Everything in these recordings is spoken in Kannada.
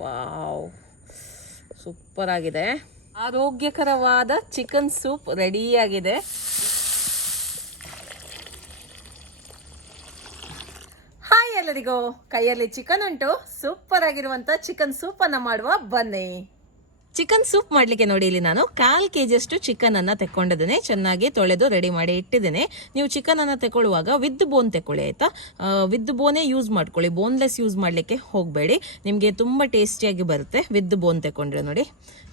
ವಾವ್, ಸೂಪರ್ ಆಗಿದೆ. ಆರೋಗ್ಯಕರವಾದ ಚಿಕನ್ ಸೂಪ್ ರೆಡಿಯಾಗಿದೆ. ಹಾಯ್ ಎಲ್ಲರಿಗೂ, ಕೈಯಲ್ಲಿ ಚಿಕನ್ ಉಂಟು. ಸೂಪರ್ ಆಗಿರುವಂತ ಚಿಕನ್ ಸೂಪ್ ಅನ್ನ ಮಾಡುವ ಬನ್ನಿ. ಚಿಕನ್ ಸೂಪ್ ಮಾಡ್ಲಿಕ್ಕೆ ನೋಡಿ, ಇಲ್ಲಿ ನಾನು 1/4 kg ಅಷ್ಟು ಚಿಕನ್ ಅನ್ನ ತೆಕ್ಕೊಂಡಿದ್ದೇನೆ. ಚೆನ್ನಾಗಿ ತೊಳೆದು ರೆಡಿ ಮಾಡಿ ಇಟ್ಟಿದ್ದೇನೆ. ನೀವು ಚಿಕನ್ ಅನ್ನ ತೆಕೊಳ್ಳುವಾಗ ವಿತ್ ಬೋನ್ ತೆಕೊಳ್ಳಿ, ಆಯ್ತಾ? ವಿತ್ ಬೋನೇ ಯೂಸ್ ಮಾಡ್ಕೊಳ್ಳಿ, ಬೋನ್ಲೆಸ್ ಯೂಸ್ ಮಾಡ್ಲಿಕ್ಕೆ ಹೋಗಬೇಡಿ. ನಿಮಗೆ ತುಂಬಾ ಟೇಸ್ಟಿಯಾಗಿ ಬರುತ್ತೆ ವಿತ್ ಬೋನ್ ತೆಕೊಂಡ್ರೆ ನೋಡಿ.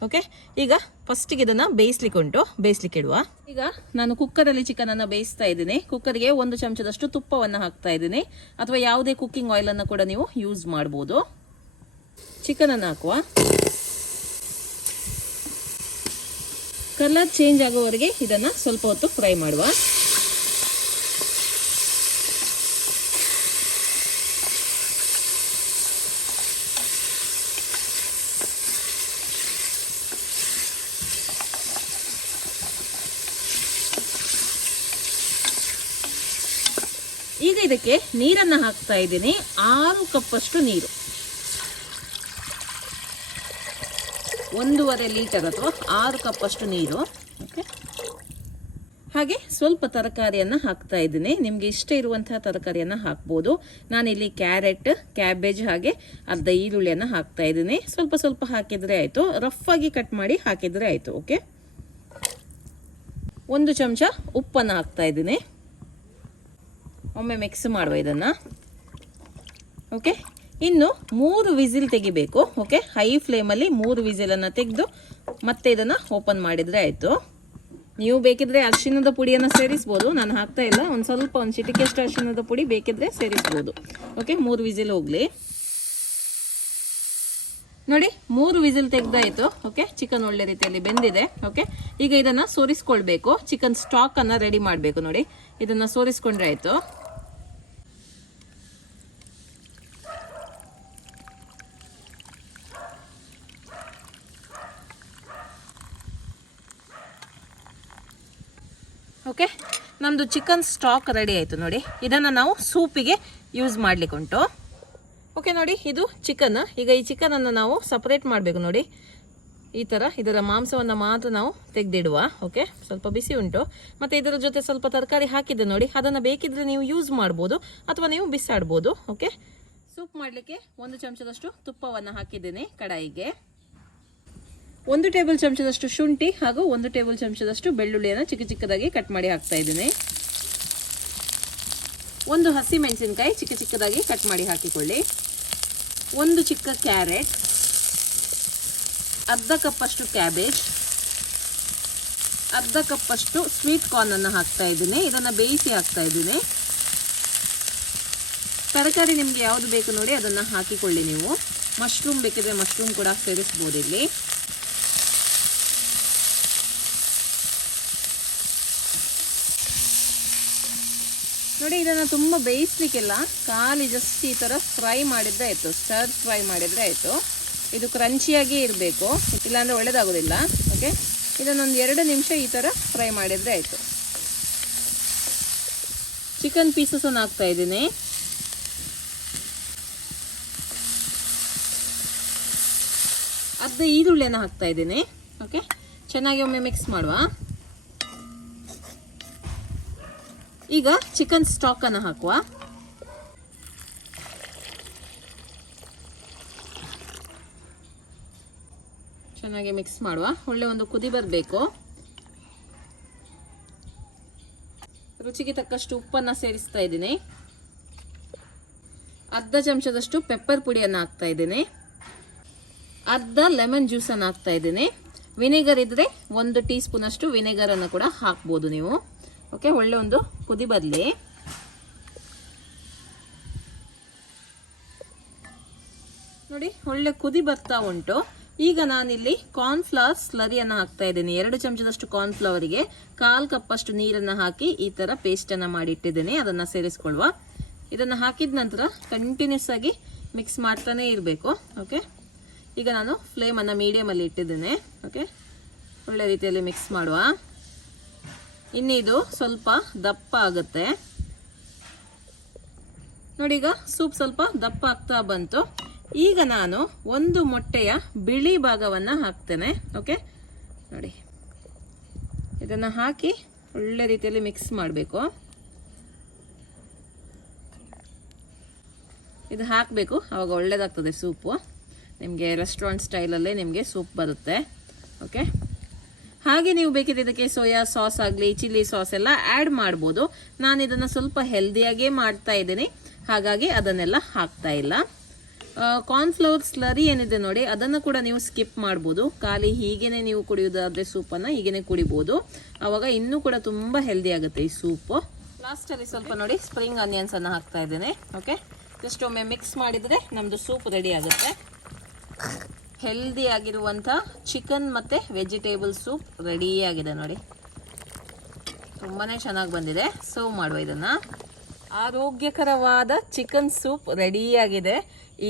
ಓಕೆ, ಈಗ ಫಸ್ಟಿಗೆ ಇದನ್ನ ಬೇಯಿಸ್ಲಿಕ್ಕೆ ಇಡುವ. ಈಗ ನಾನು ಕುಕ್ಕರಲ್ಲಿ ಚಿಕನ್ ಅನ್ನ ಬೇಯಿಸ್ತಾ ಇದ್ದೀನಿ. ಕುಕ್ಕರ್ಗೆ 1 ಚಮಚದಷ್ಟು ತುಪ್ಪವನ್ನು ಹಾಕ್ತಾ ಇದ್ದೀನಿ, ಅಥವಾ ಯಾವುದೇ ಕುಕ್ಕಿಂಗ್ ಆಯಿಲ್ ಅನ್ನು ಕೂಡ ನೀವು ಯೂಸ್ ಮಾಡಬಹುದು. ಚಿಕನ್ ಅನ್ನು ಹಾಕುವ. ಕಲರ್ ಚೇಂಜ್ ಆಗೋವರೆಗೆ ಇದನ್ನ ಸ್ವಲ್ಪ ಹೊತ್ತು ಫ್ರೈ ಮಾಡುವ. ಈಗ ಇದಕ್ಕೆ ನೀರನ್ನ ಹಾಕ್ತಾ ಇದ್ದೀನಿ. 6 ಕಪ್ ಅಷ್ಟು ನೀರು, 1.5 ಲೀಟರ್ ಅಥವಾ 6 ಕಪ್ ಅಷ್ಟು ನೀರು. ಓಕೆ, ಹಾಗೆ ಸ್ವಲ್ಪ ತರಕಾರಿಯನ್ನ ಹಾಕ್ತಾ ಇದ್ದೀನಿ. ನಿಮ್ಗೆ ಇಷ್ಟ ಇರುವಂತಹ ತರಕಾರಿಯನ್ನ ಹಾಕ್ಬೋದು. ನಾನಿಲ್ಲಿ ಕ್ಯಾರೆಟ್, ಕ್ಯಾಬೇಜ್ ಹಾಗೆ ಅರ್ಧ ಈರುಳ್ಳಿಯನ್ನ ಹಾಕ್ತಾ ಇದ್ದೀನಿ. ಸ್ವಲ್ಪ ಸ್ವಲ್ಪ ಹಾಕಿದ್ರೆ ಆಯ್ತು, ರಫ್ ಆಗಿ ಕಟ್ ಮಾಡಿ ಹಾಕಿದ್ರೆ ಆಯ್ತು. ಓಕೆ, 1 ಚಮಚ ಉಪ್ಪನ್ನ ಹಾಕ್ತಾ ಇದ್ದೀನಿ. ಒಮ್ಮೆ ಮಿಕ್ಸ್ ಮಾಡುವ ಇದನ್ನ. ಓಕೆ, ಇನ್ನು 3 ವಿಸಿಲ್ ತೆಗಿಬೇಕು. ಓಕೆ, ಹೈ ಫ್ಲೇಮಲ್ಲಿ 3 ವಿಸಿಲನ್ನು ತೆಗೆದು ಮತ್ತೆ ಇದನ್ನು ಓಪನ್ ಮಾಡಿದರೆ ಆಯಿತು. ನೀವು ಬೇಕಿದ್ರೆ ಅರಿಶಿಣದ ಪುಡಿಯನ್ನು ಸೇರಿಸ್ಬೋದು, ನಾನು ಹಾಕ್ತಾ ಇಲ್ಲ. ಒಂದು ಚಿಟಿಕೆಯಷ್ಟು ಅರಿಶಿಣದ ಪುಡಿ ಬೇಕಿದ್ರೆ ಸೇರಿಸ್ಬೋದು. ಓಕೆ, 3 ವಿಸಿಲ್ ಹೋಗಲಿ. ನೋಡಿ, 3 ವಿಸಿಲ್ ತೆಗೆದಾಯಿತು. ಓಕೆ, ಚಿಕನ್ ಒಳ್ಳೆ ರೀತಿಯಲ್ಲಿ ಬೆಂದಿದೆ. ಓಕೆ, ಈಗ ಇದನ್ನು ಸೋರಿಸ್ಕೊಳ್ಬೇಕು. ಚಿಕನ್ ಸ್ಟಾಕನ್ನು ರೆಡಿ ಮಾಡಬೇಕು. ನೋಡಿ, ಇದನ್ನು ಸೋರಿಸ್ಕೊಂಡ್ರೆ ಆಯಿತು. ಓಕೆ, ನಮ್ಮದು ಚಿಕನ್ ಸ್ಟಾಕ್ ರೆಡಿ ಆಯಿತು. ನೋಡಿ, ಇದನ್ನು ನಾವು ಸೂಪಿಗೆ ಯೂಸ್ ಮಾಡಲಿಕ್ಕೆ ಉಂಟು. ಓಕೆ, ನೋಡಿ, ಇದು ಚಿಕನ್. ಈಗ ಈ ಚಿಕನನ್ನು ನಾವು ಸಪ್ರೇಟ್ ಮಾಡಬೇಕು. ನೋಡಿ, ಈ ಥರ ಇದರ ಮಾಂಸವನ್ನು ಮಾತ್ರ ನಾವು ತೆಗೆದಿಡುವ. ಓಕೆ, ಸ್ವಲ್ಪ ಬಿಸಿ ಉಂಟು. ಮತ್ತು ಇದರ ಜೊತೆ ಸ್ವಲ್ಪ ತರಕಾರಿ ಹಾಕಿದ್ದೆ ನೋಡಿ, ಅದನ್ನು ಬೇಕಿದ್ರೆ ನೀವು ಯೂಸ್ ಮಾಡ್ಬೋದು ಅಥವಾ ನೀವು ಬಿಸಾಡ್ಬೋದು. ಓಕೆ, ಸೂಪ್ ಮಾಡಲಿಕ್ಕೆ 1 ಚಮಚದಷ್ಟು ತುಪ್ಪವನ್ನು ಹಾಕಿದ್ದೇನೆ ಕಡಾಯಿಗೆ. 1 ಟೇಬಲ್ ಚಮಚದಷ್ಟು ಶುಂಠಿ ಹಾಗೂ 1 ಟೇಬಲ್ ಚಮಚದಷ್ಟು ಬೆಳ್ಳುಳ್ಳಿಯನ್ನು ಚಿಕ್ಕ ಚಿಕ್ಕದಾಗಿ ಕಟ್ ಮಾಡಿ ಹಾಕ್ತಾ ಇದ್ದೀನಿ. 1 ಹಸಿ ಮೆಣಸಿನಕಾಯಿ ಚಿಕ್ಕ ಚಿಕ್ಕದಾಗಿ ಕಟ್ ಮಾಡಿ ಹಾಕಿಕೊಳ್ಳಿ. 1 ಚಿಕ್ಕ ಕ್ಯಾರೆಟ್, ಅರ್ಧ ಕಪ್ ಅಷ್ಟು ಕ್ಯಾಬೇಜ್, ಅರ್ಧ ಕಪ್ ಅಷ್ಟು ಸ್ವೀಟ್ ಕಾರ್ನ್ ಅನ್ನು ಹಾಕ್ತಾ ಇದ್ದೀನಿ. ಇದನ್ನು ಬೇಯಿಸಿ ಹಾಕ್ತಾ ಇದ್ದೀನಿ. ತರಕಾರಿ ನಿಮಗೆ ಯಾವುದು ಬೇಕು ನೋಡಿ ಅದನ್ನು ಹಾಕಿಕೊಳ್ಳಿ. ನೀವು ಮಶ್ರೂಮ್ ಬೇಕಿದ್ರೆ ಮಶ್ರೂಮ್ ಕೂಡ ಸೇರಿಸ್ಬೋದು ಇಲ್ಲಿ. ನೋಡಿ, ಇದನ್ನು ತುಂಬ ಬೇಯಿಸ್ಲಿಕ್ಕೆಲ್ಲ, ಖಾಲಿ ಜಸ್ಟ್ ಈ ಥರ ಫ್ರೈ ಮಾಡಿದ್ರೆ ಆಯಿತು, ಸ್ಟರ್ ಫ್ರೈ ಮಾಡಿದರೆ ಆಯಿತು. ಇದು ಕ್ರಂಚಿಯಾಗಿ ಇರಬೇಕು, ಇಲ್ಲಾಂದರೆ ಒಳ್ಳೆಯದಾಗೋದಿಲ್ಲ. ಓಕೆ, ಇದನ್ನೊಂದು 2 ನಿಮಿಷ ಈ ಥರ ಫ್ರೈ ಮಾಡಿದರೆ ಆಯಿತು. ಚಿಕನ್ ಪೀಸಸನ್ನು ಹಾಕ್ತಾ ಇದ್ದೀನಿ. ಅರ್ಧ ಈರುಳ್ಳಿಯನ್ನು ಹಾಕ್ತಾ ಇದ್ದೀನಿ. ಓಕೆ, ಚೆನ್ನಾಗಿ ಒಮ್ಮೆ ಮಿಕ್ಸ್ ಮಾಡುವ. ಈಗ ಚಿಕನ್ ಸ್ಟಾಕ್ ಅನ್ನು ಹಾಕುವ. ಚೆನ್ನಾಗಿ ಮಿಕ್ಸ್ ಮಾಡುವ. ಒಳ್ಳೆ ಒಂದು ಕುದಿ ಬರಬೇಕು. ರುಚಿಗೆ ತಕ್ಕಷ್ಟು ಉಪ್ಪನ್ನು ಸೇರಿಸ್ತಾ ಇದ್ದೀನಿ. ಅರ್ಧ ಚಮಚದಷ್ಟು ಪೆಪ್ಪರ್ ಪುಡಿಯನ್ನು ಹಾಕ್ತಾ ಇದ್ದೀನಿ. ಅರ್ಧ ಲೆಮನ್ ಜ್ಯೂಸನ್ನು ಹಾಕ್ತಾ ಇದ್ದೀನಿ. ವಿನೆಗರ್ ಇದ್ರೆ 1 ಟೀ ಸ್ಪೂನ್ ಅಷ್ಟು ವಿನೆಗರ್ ಅನ್ನು ಕೂಡ ಹಾಕ್ಬೋದು ನೀವು. ಓಕೆ, ಒಳ್ಳೆ ಒಂದು ಕುದಿ ಬರಲಿ. ನೋಡಿ, ಒಳ್ಳೆ ಕುದಿ ಬರ್ತಾ ಉಂಟು. ಈಗ ನಾನಿಲ್ಲಿ ಕಾರ್ನ್ಫ್ಲವರ್ ಸ್ಲರಿಯನ್ನು ಹಾಕ್ತಾ ಇದ್ದೀನಿ. 2 ಚಮಚದಷ್ಟು ಕಾರ್ನ್ಫ್ಲವರಿಗೆ 1/4 ಕಪ್ ಅಷ್ಟು ನೀರನ್ನು ಹಾಕಿ ಈ ಥರ ಪೇಸ್ಟನ್ನು ಮಾಡಿಟ್ಟಿದ್ದೀನಿ. ಅದನ್ನು ಸೇರಿಸ್ಕೊಳ್ಳುವ. ಇದನ್ನು ಹಾಕಿದ ನಂತರ ಕಂಟಿನ್ಯೂಸ್ ಆಗಿ ಮಿಕ್ಸ್ ಮಾಡ್ತಾನೆ ಇರಬೇಕು. ಓಕೆ, ಈಗ ನಾನು ಫ್ಲೇಮನ್ನು ಮೀಡಿಯಮಲ್ಲಿ ಇಟ್ಟಿದ್ದೇನೆ. ಓಕೆ, ಒಳ್ಳೆ ರೀತಿಯಲ್ಲಿ ಮಿಕ್ಸ್ ಮಾಡುವ. ಇನ್ನಿದು ಸ್ವಲ್ಪ ದಪ್ಪ ಆಗುತ್ತೆ ನೋಡಿ. ಈಗ ಸೂಪ್ ಸ್ವಲ್ಪ ದಪ್ಪ ಆಗ್ತಾ ಬಂತು. ಈಗ ನಾನು ಒಂದು ಮೊಟ್ಟೆಯ ಬಿಳಿ ಭಾಗವನ್ನು ಹಾಕ್ತೇನೆ. ಓಕೆ, ನೋಡಿ ಇದನ್ನು ಹಾಕಿ ಒಳ್ಳೆ ರೀತಿಯಲ್ಲಿ ಮಿಕ್ಸ್ ಮಾಡಬೇಕು. ಇದು ಹಾಕಬೇಕು, ಆವಾಗ ಒಳ್ಳೇದಾಗ್ತದೆ ಸೂಪು. ನಿಮಗೆ ರೆಸ್ಟೋರೆಂಟ್ ಸ್ಟೈಲಲ್ಲೇ ನಿಮಗೆ ಸೂಪ್ ಬರುತ್ತೆ. ಓಕೆ, ಹಾಗೆ ನೀವು ಬೇಕಿದ್ರೆ ಇದಕ್ಕೆ ಸೋಯಾ ಸಾಸ್ ಆಗಲಿ ಚಿಲ್ಲಿ ಸಾಸ್ ಎಲ್ಲ ಆ್ಯಡ್ ಮಾಡ್ಬೋದು. ನಾನು ಇದನ್ನು ಸ್ವಲ್ಪ ಹೆಲ್ದಿಯಾಗೇ ಮಾಡ್ತಾ ಇದ್ದೀನಿ, ಹಾಗಾಗಿ ಅದನ್ನೆಲ್ಲ ಹಾಕ್ತಾ ಇಲ್ಲ. ಕಾರ್ನ್ಫ್ಲವರ್ ಸ್ಲರಿ ಏನಿದೆ ನೋಡಿ, ಅದನ್ನು ಕೂಡ ನೀವು ಸ್ಕಿಪ್ ಮಾಡ್ಬೋದು. ಖಾಲಿ ಹೀಗೇನೆ ನೀವು ಕುಡಿಯೋದಾದರೆ ಸೂಪನ್ನು ಹೀಗೇನೆ ಕುಡಿಬೋದು. ಆವಾಗ ಇನ್ನೂ ಕೂಡ ತುಂಬ ಹೆಲ್ದಿ ಆಗುತ್ತೆ ಈ ಸೂಪು. ಲಾಸ್ಟಲ್ಲಿ ಸ್ವಲ್ಪ ನೋಡಿ ಸ್ಪ್ರಿಂಗ್ ಆನಿಯನ್ಸನ್ನು ಹಾಕ್ತಾ ಇದ್ದೇನೆ. ಓಕೆ, ಜಸ್ಟ್ ಒಮ್ಮೆ ಮಿಕ್ಸ್ ಮಾಡಿದರೆ ನಮ್ಮದು ಸೂಪ್ ರೆಡಿ ಆಗುತ್ತೆ. ಹೆಲ್ದಿ ಆಗಿರುವಂಥ ಚಿಕನ್ ಮತ್ತು ವೆಜಿಟೇಬಲ್ ಸೂಪ್ ರೆಡಿ ಆಗಿದೆ ನೋಡಿ, ತುಂಬಾ ಚೆನ್ನಾಗಿ ಬಂದಿದೆ. ಸರ್ವ್ ಮಾಡುವ ಇದನ್ನು. ಆರೋಗ್ಯಕರವಾದ ಚಿಕನ್ ಸೂಪ್ ರೆಡಿಯಾಗಿದೆ.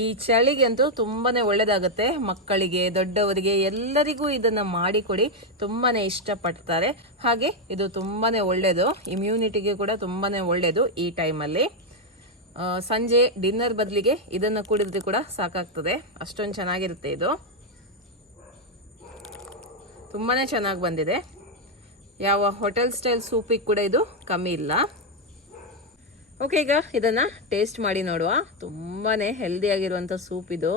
ಈ ಚಳಿಗಂತೂ ತುಂಬಾ ಒಳ್ಳೆಯದಾಗುತ್ತೆ. ಮಕ್ಕಳಿಗೆ, ದೊಡ್ಡವರಿಗೆ ಎಲ್ಲರಿಗೂ ಇದನ್ನು ಮಾಡಿಕೊಡಿ, ತುಂಬಾ ಇಷ್ಟಪಡ್ತಾರೆ. ಹಾಗೆ ಇದು ತುಂಬಾ ಒಳ್ಳೆಯದು, ಇಮ್ಯುನಿಟಿಗೆ ಕೂಡ ತುಂಬಾ ಒಳ್ಳೆಯದು. ಈ ಟೈಮಲ್ಲಿ ಸಂಜೆ ಡಿನ್ನರ್ ಬದಲಿಗೆ ಇದನ್ನು ಕುಡಿದ್ರೆ ಕೂಡ ಸಾಕಾಗ್ತದೆ, ಅಷ್ಟೊಂದು ಚೆನ್ನಾಗಿರುತ್ತೆ. ಇದು ತುಂಬಾ ಚೆನ್ನಾಗಿ ಬಂದಿದೆ. ಯಾವ ಹೋಟೆಲ್ ಸ್ಟೈಲ್ ಸೂಪಿಗೆ ಕೂಡ ಇದು ಕಮ್ಮಿ ಇಲ್ಲ. ಓಕೆ, ಈಗ ಇದನ್ನು ಟೇಸ್ಟ್ ಮಾಡಿ ನೋಡುವ. ತುಂಬಾ ಹೆಲ್ದಿಯಾಗಿರುವಂಥ ಸೂಪ್ ಇದು.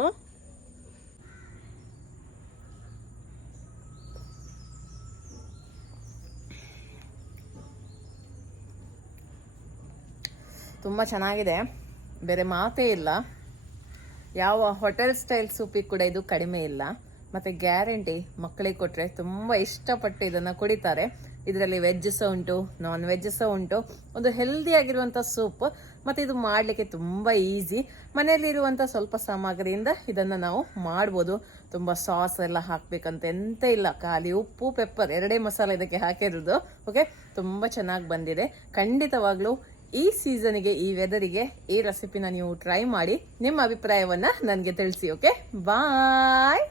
ತುಂಬ ಚೆನ್ನಾಗಿದೆ, ಬೇರೆ ಮಾತೇ ಇಲ್ಲ. ಯಾವ ಹೋಟೆಲ್ ಸ್ಟೈಲ್ ಸೂಪಿಗೆ ಕೂಡ ಇದು ಕಡಿಮೆ ಇಲ್ಲ. ಮತ್ತು ಗ್ಯಾರಂಟಿ ಮಕ್ಕಳಿಗೆ ಕೊಟ್ಟರೆ ತುಂಬ ಇಷ್ಟಪಟ್ಟು ಇದನ್ನು ಕುಡಿತಾರೆ. ಇದರಲ್ಲಿ ವೆಜ್ ಸಹ ಉಂಟು, ನಾನ್ ವೆಜ್ ಸಹ ಉಂಟು. ಒಂದು ಹೆಲ್ದಿಯಾಗಿರುವಂಥ ಸೂಪ್, ಮತ್ತು ಇದು ಮಾಡಲಿಕ್ಕೆ ತುಂಬ ಈಸಿ. ಮನೆಯಲ್ಲಿರುವಂಥ ಸ್ವಲ್ಪ ಸಾಮಗ್ರಿಯಿಂದ ಇದನ್ನು ನಾವು ಮಾಡ್ಬೋದು. ತುಂಬ ಸಾಸ್ ಎಲ್ಲ ಹಾಕಬೇಕಂತ ಎಂತ ಇಲ್ಲ, ಖಾಲಿ ಉಪ್ಪು ಪೆಪ್ಪರ್ ಎರಡೇ ಮಸಾಲೆ ಇದಕ್ಕೆ ಹಾಕಿರೋದು. ಓಕೆ, ತುಂಬ ಚೆನ್ನಾಗಿ ಬಂದಿದೆ. ಖಂಡಿತವಾಗ್ಲೂ ಈ ಸೀಸನ್ಗೆ, ಈ ವೆದರಿಗೆ ಈ ರೆಸಿಪಿನ ನೀವು ಟ್ರೈ ಮಾಡಿ ನಿಮ್ಮ ಅಭಿಪ್ರಾಯವನ್ನು ನನಗೆ ತಿಳಿಸಿ. ಓಕೆ, ಬಾಯ್.